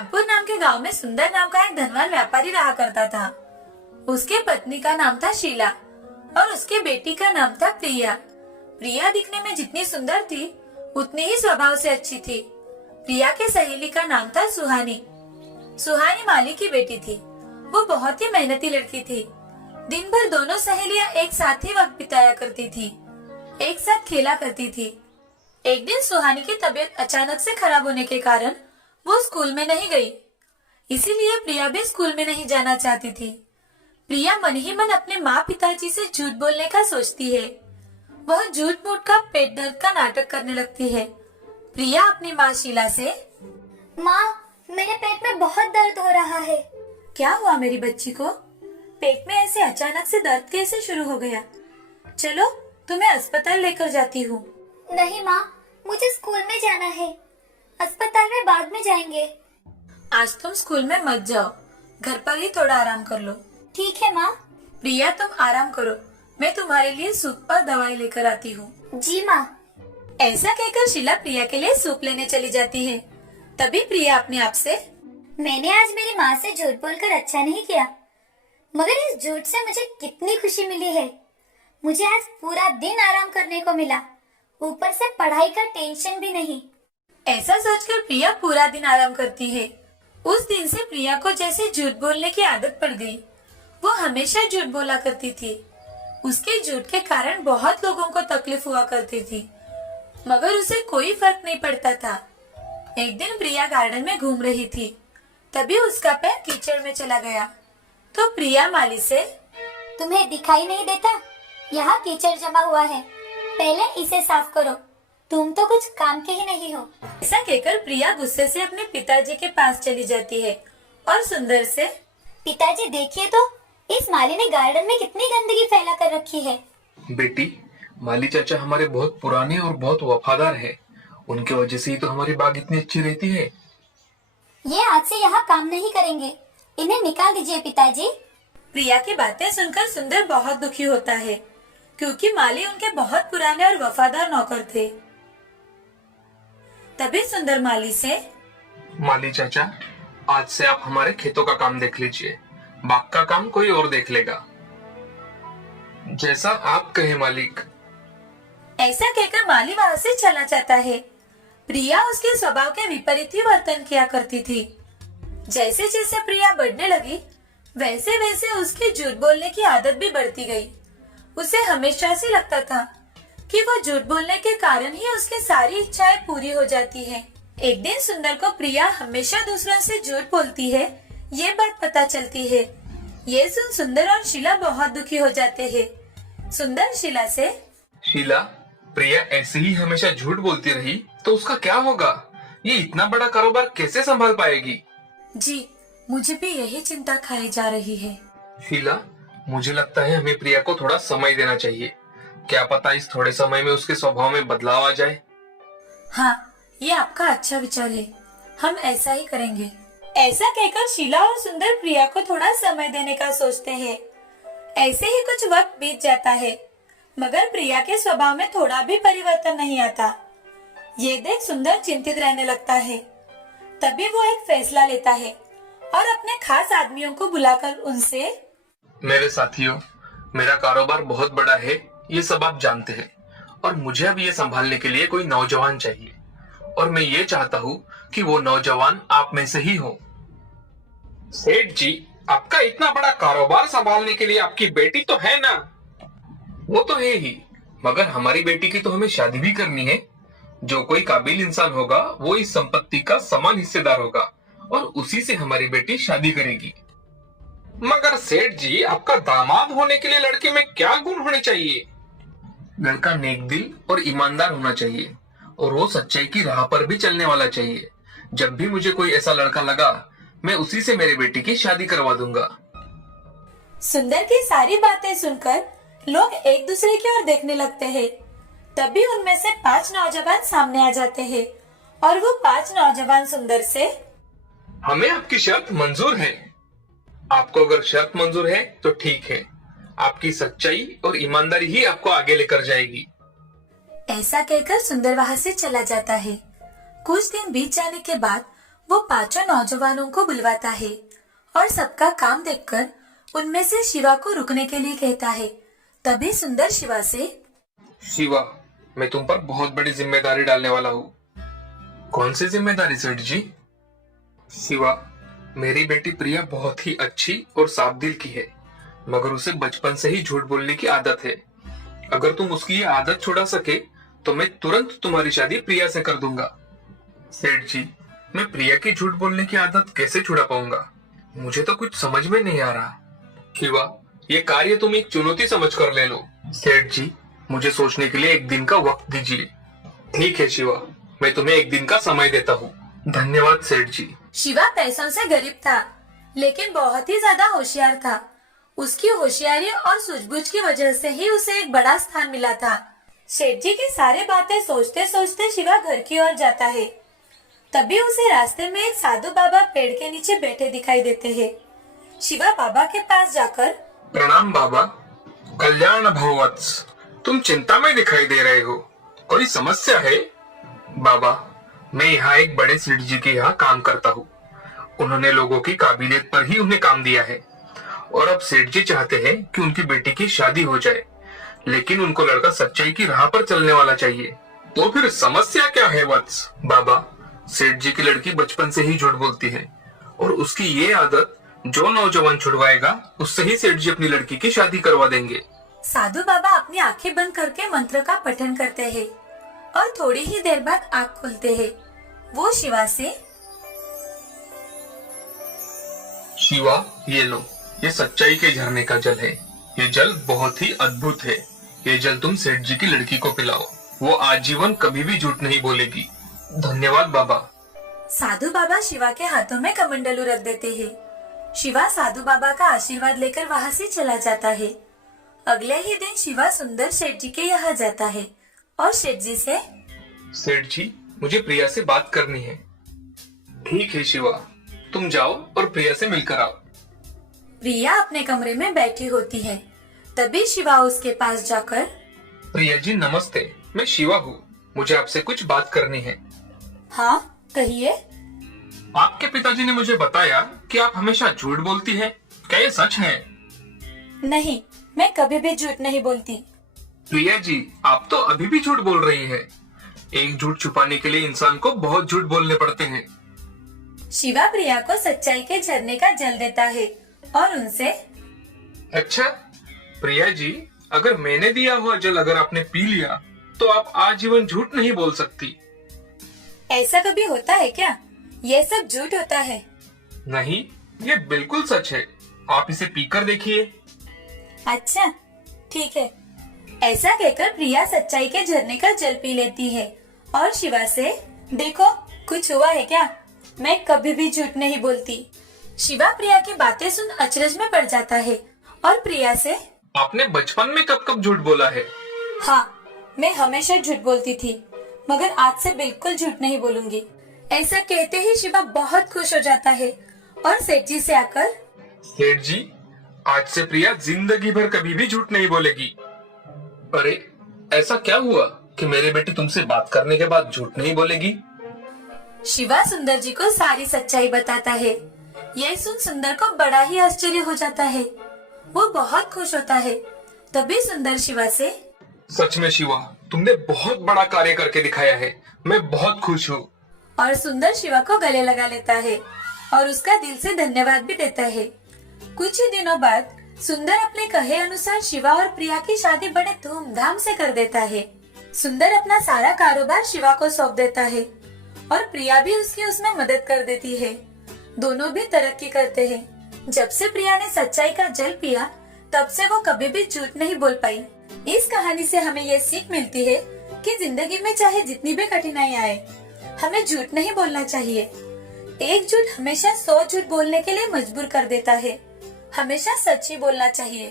रामपुर नाम के गांव में सुंदर नाम का एक धनवान व्यापारी रहा करता था। उसके पत्नी का नाम था शीला और उसके बेटी का नाम था प्रिया। प्रिया दिखने में जितनी सुंदर थी उतनी ही स्वभाव से अच्छी थी। प्रिया के सहेली का नाम था सुहानी। सुहानी माली की बेटी थी। वो बहुत ही मेहनती लड़की थी। दिन भर दोनों सहेलियां एक साथ ही वक्त बिताया करती थी, एक साथ खेला करती थी। एक दिन सुहानी की तबीयत अचानक से खराब होने के कारण वो स्कूल में नहीं गई। इसीलिए प्रिया भी स्कूल में नहीं जाना चाहती थी। प्रिया मन ही मन अपने माँ पिताजी से झूठ बोलने का सोचती है। वह झूठ मूठ का पेट दर्द का नाटक करने लगती है। प्रिया अपनी माँ शीला से, माँ, मेरे पेट में बहुत दर्द हो रहा है। क्या हुआ मेरी बच्ची को? पेट में ऐसे अचानक से दर्द कैसे शुरू हो गया? चलो तुम्हें अस्पताल लेकर जाती हूँ। नहीं माँ, मुझे स्कूल में जाना है। अस्पताल में बाद में जाएंगे। आज तुम स्कूल में मत जाओ, घर पर ही थोड़ा आराम कर लो। ठीक है माँ। प्रिया तुम आराम करो, मैं तुम्हारे लिए सूप और दवाई लेकर आती हूँ। जी माँ। ऐसा कहकर शीला प्रिया के लिए सूप लेने चली जाती है। तभी प्रिया अपने आप से, मैंने आज मेरी माँ से झूठ बोलकर अच्छा नहीं किया, मगर इस झूठ से मुझे कितनी खुशी मिली है। मुझे आज पूरा दिन आराम करने को मिला, ऊपर से पढ़ाई का टेंशन भी नहीं। ऐसा सोचकर प्रिया पूरा दिन आराम करती है। उस दिन से प्रिया को जैसे झूठ बोलने की आदत पड़ गई। वो हमेशा झूठ बोला करती थी। उसके झूठ के कारण बहुत लोगों को तकलीफ हुआ करती थी, मगर उसे कोई फर्क नहीं पड़ता था। एक दिन प्रिया गार्डन में घूम रही थी, तभी उसका पैर कीचड़ में चला गया। तो प्रिया माली से, तुम्हें दिखाई नहीं देता? यहाँ कीचड़ जमा हुआ है, पहले इसे साफ करो। तुम तो कुछ काम के ही नहीं हो। ऐसा कहकर प्रिया गुस्से से अपने पिताजी के पास चली जाती है और सुंदर से, पिताजी देखिए तो, इस माली ने गार्डन में कितनी गंदगी फैला कर रखी है। बेटी, माली चाचा हमारे बहुत पुराने और बहुत वफादार हैं। उनके वजह से ही तो हमारी बाग इतनी अच्छी रहती है। ये आज से यहाँ काम नहीं करेंगे, इन्हें निकाल दीजिए पिताजी। प्रिया की बातें सुनकर सुंदर बहुत दुखी होता है, क्योंकि माली उनके बहुत पुराने और वफादार नौकर थे। तभी सुंदर माली से, माली चाचा, आज से आप हमारे खेतों का काम देख लीजिए, बाग का काम कोई और देख लेगा। जैसा आप कहे मालिक। ऐसा कहकर माली वहाँ से चला जाता है। प्रिया उसके स्वभाव के विपरीत ही वर्तन किया करती थी। जैसे जैसे प्रिया बढ़ने लगी, वैसे वैसे उसकी झूठ बोलने की आदत भी बढ़ती गई। उसे हमेशा से लगता था कि वो झूठ बोलने के कारण ही उसकी सारी इच्छाएं पूरी हो जाती है। एक दिन सुंदर को प्रिया हमेशा दूसरों से झूठ बोलती है, ये बात पता चलती है। ये सुन सुंदर और शीला बहुत दुखी हो जाते हैं। सुंदर शीला से, शीला, प्रिया ऐसे ही हमेशा झूठ बोलती रही तो उसका क्या होगा? ये इतना बड़ा कारोबार कैसे संभाल पाएगी? जी, मुझे भी यही चिंता खाई जा रही है। शीला, मुझे लगता है हमें प्रिया को थोड़ा समय देना चाहिए। क्या पता इस थोड़े समय में उसके स्वभाव में बदलाव आ जाए। हाँ, ये आपका अच्छा विचार है, हम ऐसा ही करेंगे। ऐसा कहकर शीला और सुंदर प्रिया को थोड़ा समय देने का सोचते हैं। ऐसे ही कुछ वक्त बीत जाता है, मगर प्रिया के स्वभाव में थोड़ा भी परिवर्तन नहीं आता। ये देख सुंदर चिंतित रहने लगता है। तभी वो एक फैसला लेता है और अपने खास आदमियों को बुलाकर उनसे, मेरे साथियों, मेरा कारोबार बहुत बड़ा है, ये सब आप जानते हैं, और मुझे अब ये संभालने के लिए कोई नौजवान चाहिए, और मैं ये चाहता हूँ कि वो नौजवान आप में से ही हो। सेठ जी, आपका इतना बड़ा कारोबार संभालने के लिए आपकी बेटी तो है ना? वो तो है ही, मगर हमारी बेटी की तो हमें शादी भी करनी है। जो कोई काबिल इंसान होगा वो इस संपत्ति का समान हिस्सेदार होगा और उसी से हमारी बेटी शादी करेगी। मगर सेठ जी, आपका दामाद होने के लिए लड़के में क्या गुण होने चाहिए? लड़का नेक दिल और ईमानदार होना चाहिए, और वो सच्चाई की राह पर भी चलने वाला चाहिए। जब भी मुझे कोई ऐसा लड़का लगा, मैं उसी से मेरी बेटी की शादी करवा दूंगा। सुंदर की सारी बातें सुनकर लोग एक दूसरे की ओर देखने लगते हैं। तभी उनमें से 5 नौजवान सामने आ जाते हैं और वो 5 नौजवान सुंदर से, हमें आपकी शर्त मंजूर है। आपको अगर शर्त मंजूर है तो ठीक है, आपकी सच्चाई और ईमानदारी ही आपको आगे लेकर जाएगी। ऐसा कहकर सुंदर वहाँ से चला जाता है। कुछ दिन बीत जाने के बाद वो पांचों नौजवानों को बुलवाता है और सबका काम देखकर उनमें से शिवा को रुकने के लिए कहता है। तभी सुंदर शिवा से, शिवा, मैं तुम पर बहुत बड़ी जिम्मेदारी डालने वाला हूँ। कौन सी जिम्मेदारी सेठ जी? शिवा, मेरी बेटी प्रिया बहुत ही अच्छी और साफ दिल की है, मगर उसे बचपन से ही झूठ बोलने की आदत है। अगर तुम उसकी ये आदत छुड़ा सके तो मैं तुरंत तुम्हारी शादी प्रिया से कर दूंगा। सेठ जी, मैं प्रिया की झूठ बोलने की आदत कैसे छुड़ा पाऊंगा? मुझे तो कुछ समझ में नहीं आ रहा। शिवा, ये कार्य तुम एक चुनौती समझ कर ले लो। सेठ जी, मुझे सोचने के लिए एक दिन का वक्त दीजिए। ठीक है शिवा, मैं तुम्हें एक दिन का समय देता हूँ। धन्यवाद सेठ जी। शिवा पैसों से गरीब था, लेकिन बहुत ही ज्यादा होशियार था। उसकी होशियारी और सूझबूझ की वजह से ही उसे एक बड़ा स्थान मिला था। सेठ जी की सारी बातें सोचते सोचते शिवा घर की ओर जाता है। तभी उसे रास्ते में एक साधु बाबा पेड़ के नीचे बैठे दिखाई देते हैं। शिवा बाबा के पास जाकर, प्रणाम बाबा। कल्याण भववत्स, तुम चिंता में दिखाई दे रहे हो, कोई समस्या है? बाबा, मैं यहाँ एक बड़े सेठ जी के यहाँ काम करता हूँ। उन्होंने लोगों की काबिलियत पर ही उन्हें काम दिया है और अब सेठ जी चाहते हैं कि उनकी बेटी की शादी हो जाए, लेकिन उनको लड़का सच्चाई की राह पर चलने वाला चाहिए। तो फिर समस्या क्या है वत्स? बाबा, सेठ जी की लड़की बचपन से ही झूठ बोलती है और उसकी ये आदत जो नौजवान छुड़वाएगा उससे ही सेठ जी अपनी लड़की की शादी करवा देंगे। साधु बाबा अपनी आंखें बंद करके मंत्र का पठन करते हैं और थोड़ी ही देर बाद आँख खोलते हैं। वो शिवा से, शिवा, ये लो, ये सच्चाई के झरने का जल है। ये जल बहुत ही अद्भुत है। ये जल तुम सेठ जी की लड़की को पिलाओ, वो आजीवन कभी भी झूठ नहीं बोलेगी। धन्यवाद बाबा। साधु बाबा शिवा के हाथों में कमंडलू रख देते हैं। शिवा साधु बाबा का आशीर्वाद लेकर वहाँ से चला जाता है। अगले ही दिन शिवा सुंदर सेठ जी के यहाँ जाता है और सेठ जी से, सेठ जी, मुझे प्रिया से बात करनी है। ठीक है शिवा, तुम जाओ और प्रिया से मिलकर आओ। प्रिया अपने कमरे में बैठी होती है। तभी शिवा उसके पास जाकर, प्रिया जी नमस्ते, मैं शिवा हूँ, मुझे आपसे कुछ बात करनी है। हाँ कहिए। आपके पिताजी ने मुझे बताया कि आप हमेशा झूठ बोलती हैं, क्या ये सच है? नहीं, मैं कभी भी झूठ नहीं बोलती। प्रिया जी, आप तो अभी भी झूठ बोल रही है। एक झूठ छुपाने के लिए इंसान को बहुत झूठ बोलने पड़ते हैं। शिवा प्रिया को सच्चाई के झरने का जल देता है और उनसे, अच्छा प्रिया जी, अगर मैंने दिया हुआ जल अगर आपने पी लिया तो आप आजीवन झूठ नहीं बोल सकती। ऐसा कभी होता है क्या? ये सब झूठ होता है। नहीं, ये बिल्कुल सच है, आप इसे पीकर देखिए। अच्छा ठीक है। ऐसा कहकर प्रिया सच्चाई के झरने का जल पी लेती है और शिवा से, देखो कुछ हुआ है क्या? मैं कभी भी झूठ नहीं बोलती। शिवा प्रिया की बातें सुन अचरज में पड़ जाता है और प्रिया से, आपने बचपन में कब कब झूठ बोला है? हाँ, मैं हमेशा झूठ बोलती थी, मगर आज से बिल्कुल झूठ नहीं बोलूंगी। ऐसा कहते ही शिवा बहुत खुश हो जाता है और सेठ जी से आकर, सेठ जी, आज से प्रिया जिंदगी भर कभी भी झूठ नहीं बोलेगी। अरे ऐसा क्या हुआ कि मेरी बेटी तुमसे बात करने के बाद झूठ नहीं बोलेगी? शिवा सुंदर जी को सारी सच्चाई बताता है। यह सुन सुंदर को बड़ा ही आश्चर्य हो जाता है। वो बहुत खुश होता है। तभी सुंदर शिवा से, सच में शिवा, तुमने बहुत बड़ा कार्य करके दिखाया है, मैं बहुत खुश हूँ। और सुंदर शिवा को गले लगा लेता है और उसका दिल से धन्यवाद भी देता है। कुछ ही दिनों बाद सुंदर अपने कहे अनुसार शिवा और प्रिया की शादी बड़े धूमधाम से कर देता है। सुंदर अपना सारा कारोबार शिवा को सौंप देता है और प्रिया भी उसमें मदद कर देती है। दोनों भी तरक्की करते हैं। जब से प्रिया ने सच्चाई का जल पिया, तब से वो कभी भी झूठ नहीं बोल पाई। इस कहानी से हमें ये सीख मिलती है कि जिंदगी में चाहे जितनी भी कठिनाई आए, हमें झूठ नहीं बोलना चाहिए। एक झूठ हमेशा 100 झूठ बोलने के लिए मजबूर कर देता है। हमेशा सच ही बोलना चाहिए।